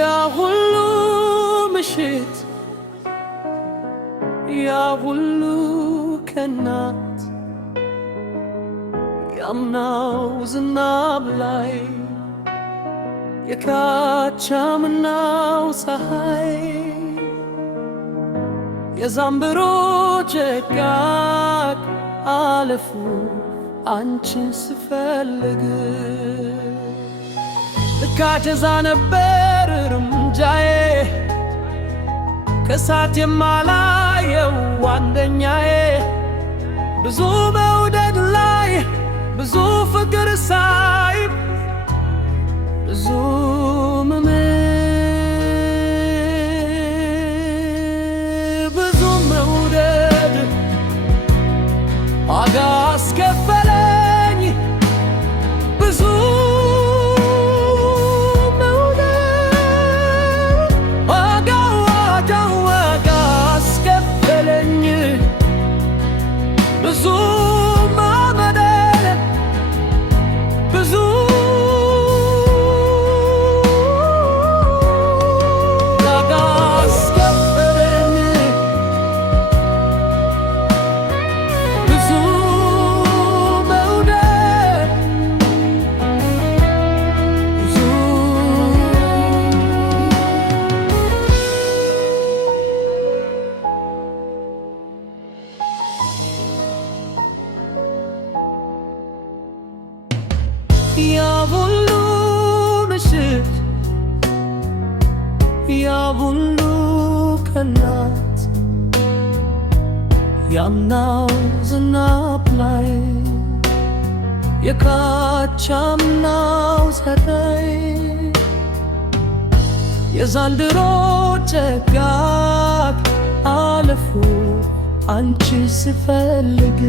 ያ ሁሉ ምሽት ያ ሁሉ ከናት ያምናው ዝናብ ላይ የካቻምናው ፀሐይ የዛንብሮ ጭጋግ አለፉ አንቺን ስፈልግ ልካቴዛ ነበር እርምጃዬ ከሳት የማላየው አንደኛዬ ብዙ መውደድ ላይ ብዙ ፍቅር ሳይ ብዙ ብዙ መውደድ ዋጋ አስከፈለኝ ብዙ መውደድ ዋጋ አስከፈለኝ ብዙ ማመደል ብዙ ዋጋ አስከፈለኝ ብዙ መውደድ ብዙ ያ ሁሉ ምሽት ያ ሁሉ ከናት ያምናው ዝናብ ላይ የካቻምናው ፀሐይ የዛንድሮ ጭጋግ አለፉ አንቺ ስፈልግ